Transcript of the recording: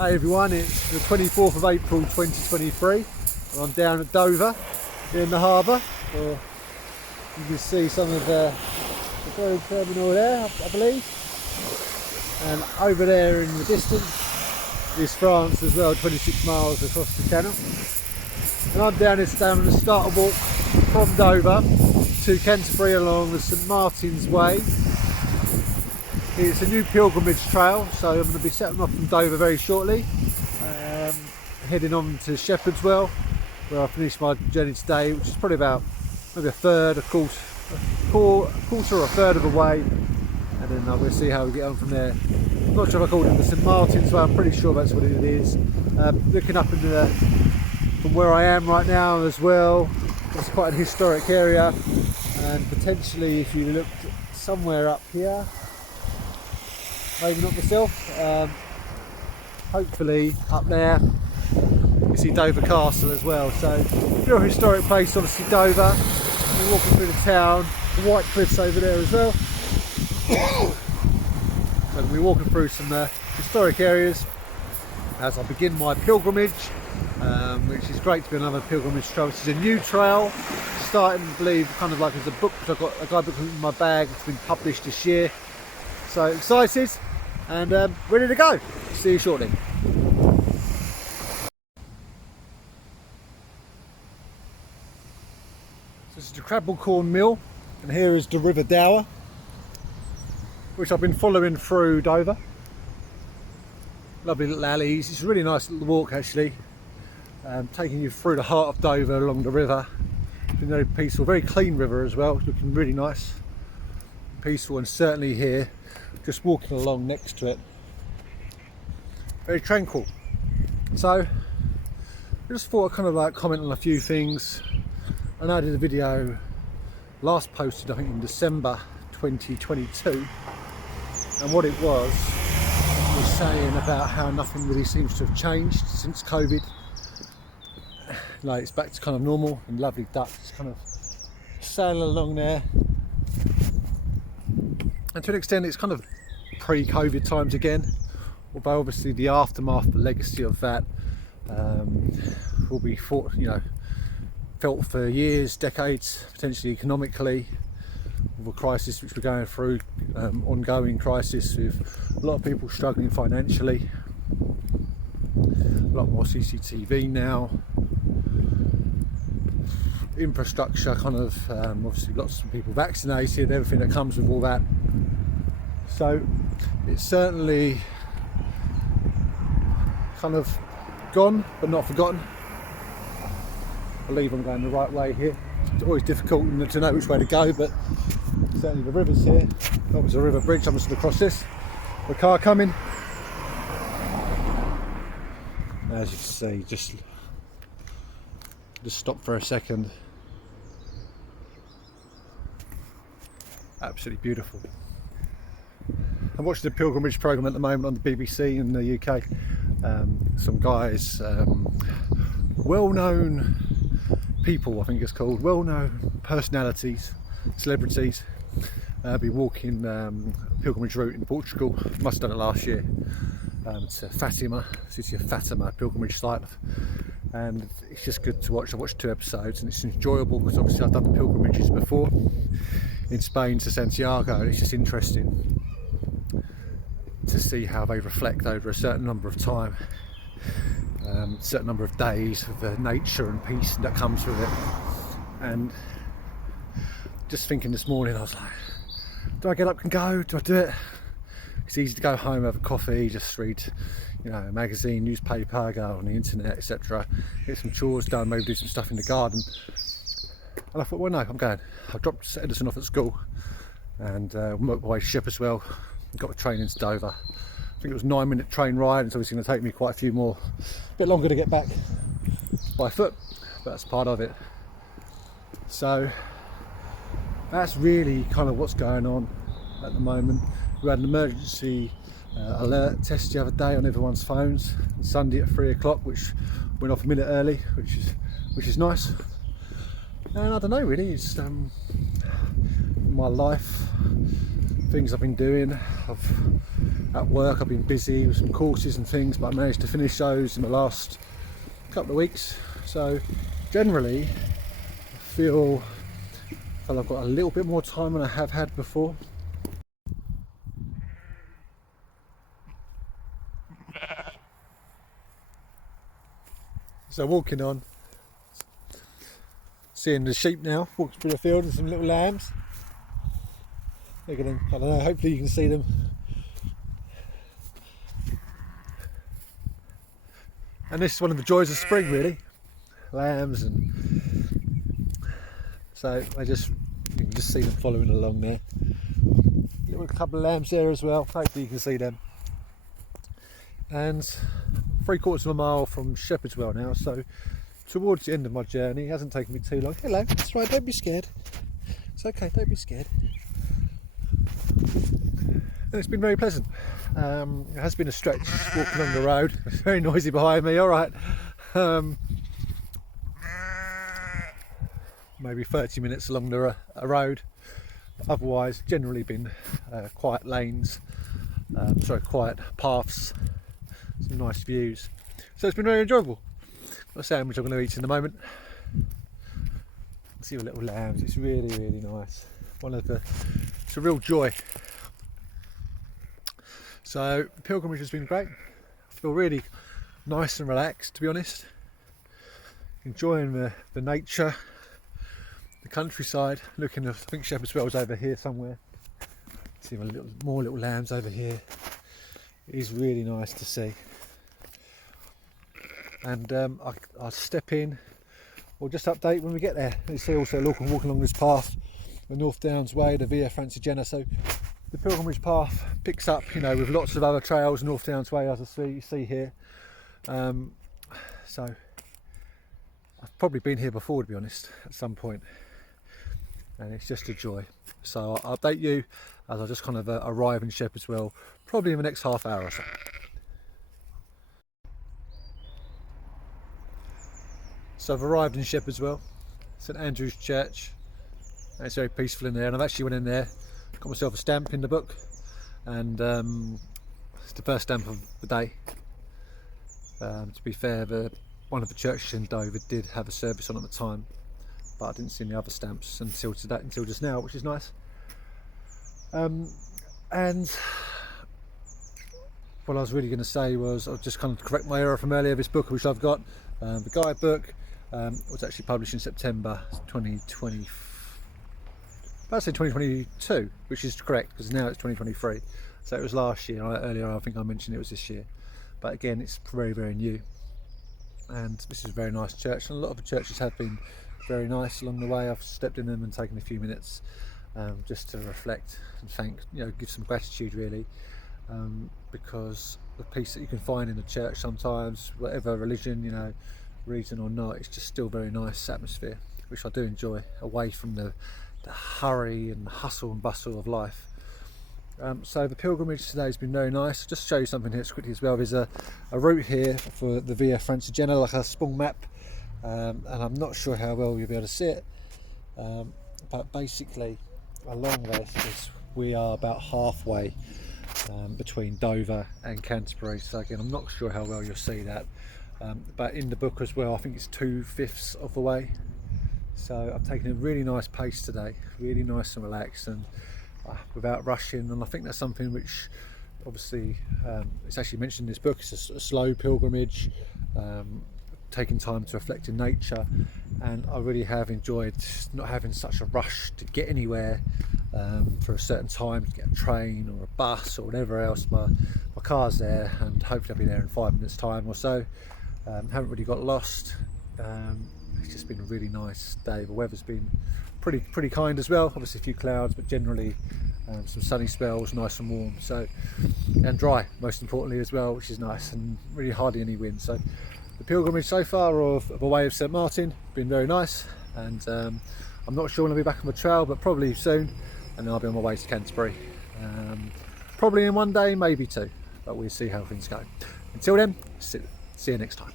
Hey everyone, it's the 24th of April 2023 and I'm down at Dover in the harbour. You can see some of the ferry terminal there, I believe, and over there in the distance is France as well, 26 miles across the channel. And I'm down on the starter walk from Dover to Canterbury along the St Martin's Way. It's a new pilgrimage trail, so I'm going to be setting off from Dover very shortly, heading on to Shepherdswell, where I finish my journey today, which is probably about maybe a quarter or a third of the way, and then we'll see how we get on from there. I'm not sure if I called it the St Martin's Way, I'm pretty sure that's what it is. Looking up into from where I am right now as well, it's quite an historic area, and potentially if you looked somewhere up here, maybe not myself, hopefully up there you see Dover Castle as well. So real historic place, obviously Dover. We're walking through the town, the white cliffs over there as well. So we're walking through some historic areas as I begin my pilgrimage, which is great to be on another pilgrimage trail. This is a new trail, starting I believe kind of like as a book, because I've got a guidebook in my bag. It's been published this year, so excited and ready to go. See you shortly. So this is the Crabble Mill, and here is the River Dour, which I've been following through Dover. Lovely little alleys. It's a really nice little walk actually, taking you through the heart of Dover along the river. It's been very peaceful, very clean river as well. It's looking really nice, peaceful, and certainly here, just walking along next to it, very tranquil. So I just thought I'd kind of like comment on a few things. I know I did a video last posted I think in December 2022, and what it was saying about how nothing really seems to have changed since COVID. Like it's back to kind of normal, and lovely ducks kind of sailing along there, and to an extent it's kind of pre-COVID times again, although obviously the aftermath, the legacy of that will be felt for years, decades, potentially economically, with a crisis which we're going through, ongoing crisis with a lot of people struggling financially, a lot more CCTV now, infrastructure kind of obviously lots of people vaccinated, everything that comes with all that. So it's certainly kind of gone but not forgotten. I believe I'm going the right way here. It's always difficult to know which way to go, but certainly the river's here. Oh, there's a river bridge. I'm just going to cross this. The car coming. As you can see, just stop for a second. Absolutely beautiful. I'm watching the pilgrimage programme at the moment on the BBC in the UK. Some guys, well-known people, I think it's called, well-known personalities, celebrities, be walking pilgrimage route in Portugal. Must have done it last year. To Fatima, city of Fatima pilgrimage site, and it's just good to watch. I watched 2 episodes and it's enjoyable because obviously I've done the pilgrimages before in Spain to Santiago, and it's just interesting to see how they reflect over a certain number of time, certain number of days, of the nature and peace that comes with it. And just thinking this morning, I was like, do I get up and go? Do I do it? It's easy to go home, have a coffee, just read, a magazine, newspaper, go on the internet, etc. Get some chores done, maybe do some stuff in the garden. And I thought, well, no, I'm going. I dropped Edison off at school and worked my way to Shepherdswell. Got a train into Dover. I think it was a 9-minute train ride. It's obviously going to take me quite a few more, a bit longer to get back by foot, but that's part of it. So that's really kind of what's going on at the moment. We had an emergency alert test the other day on everyone's phones on Sunday at 3 o'clock, which went off a minute early, which is nice. And I don't know, really, it's my life things I've been doing. At work I've been busy with some courses and things, but I managed to finish those in the last couple of weeks. So generally I feel I've got a little bit more time than I have had before. So walking on, seeing the sheep now, walked through the field and some little lambs. They're gonna, I don't know, hopefully you can see them. And this is one of the joys of spring, really. Lambs, and so you can just see them following along there. A couple of lambs there as well, hopefully you can see them. And 3/4 of a mile from Shepherdswell now, so towards the end of my journey. It hasn't taken me too long. Hello, that's right, don't be scared. It's okay, don't be scared. And it's been very pleasant. It has been a stretch walking on the road. It's very noisy behind me, alright. Maybe 30 minutes along the road. Otherwise, generally been quiet lanes, quiet paths, some nice views. So it's been very enjoyable. Got a sandwich I'm going to eat in a moment. See your little lambs, it's really, really nice. It's a real joy. So the pilgrimage has been great. I feel really nice and relaxed, to be honest. Enjoying the nature, the countryside. Looking, I think Shepherdswell's over here somewhere. See more little lambs over here. It is really nice to see. And I'll step in, or just update when we get there. You see also walking along this path, the North Downs Way, the Via Francigena. So the pilgrimage path picks up, with lots of other trails, North Downs Way, as you see here. So I've probably been here before, to be honest, at some point, and it's just a joy. So I'll update you as I just kind of arrive in Shepherdswell, probably in the next half hour or so. So I've arrived in Shepherdswell, St Andrew's Church, and it's very peaceful in there, and I've actually went in there, got myself a stamp in the book, and it's the first stamp of the day. To be fair, one of the churches in Dover did have a service on at the time, but I didn't see any other stamps until just now, which is nice. And what I was really going to say was, I'll just kind of correct my error from earlier. This book, which I've got, the guidebook, was actually published in September 2020. I'd say 2022, which is correct because now it's 2023. So it was last year. Earlier, I think I mentioned it was this year, but again, it's very, very new. And this is a very nice church, and a lot of the churches have been very nice along the way. I've stepped in them and taken a few minutes just to reflect and thank, give some gratitude really, because the peace that you can find in the church sometimes, whatever religion, reason or not, it's just still very nice atmosphere, which I do enjoy, away from the hurry and the hustle and bustle of life. So the pilgrimage today has been very nice. Just to show you something here quickly as well. There's a route here for the Via Francigena, like a small map, and I'm not sure how well you'll be able to see it, but basically along this we are about halfway between Dover and Canterbury. So again, I'm not sure how well you'll see that, but in the book as well, I think it's 2/5 of the way. So I've taken a really nice pace today, really nice and relaxed, and without rushing. And I think that's something which obviously it's actually mentioned in this book. It's a slow pilgrimage, taking time to reflect in nature, and I really have enjoyed not having such a rush to get anywhere for a certain time, to get a train or a bus or whatever else. My car's there, and hopefully I'll be there in 5 minutes time or so. Haven't really got lost. It's just been a really nice day. The weather's been pretty kind as well. Obviously a few clouds, but generally some sunny spells, nice and warm. So, and dry, most importantly as well, which is nice, and really hardly any wind. So the pilgrimage so far of the Way of St Martin been very nice, and I'm not sure when I'll be back on the trail, but probably soon, and then I'll be on my way to Canterbury. Probably in one day, maybe two, but we'll see how things go. Until then, see you next time.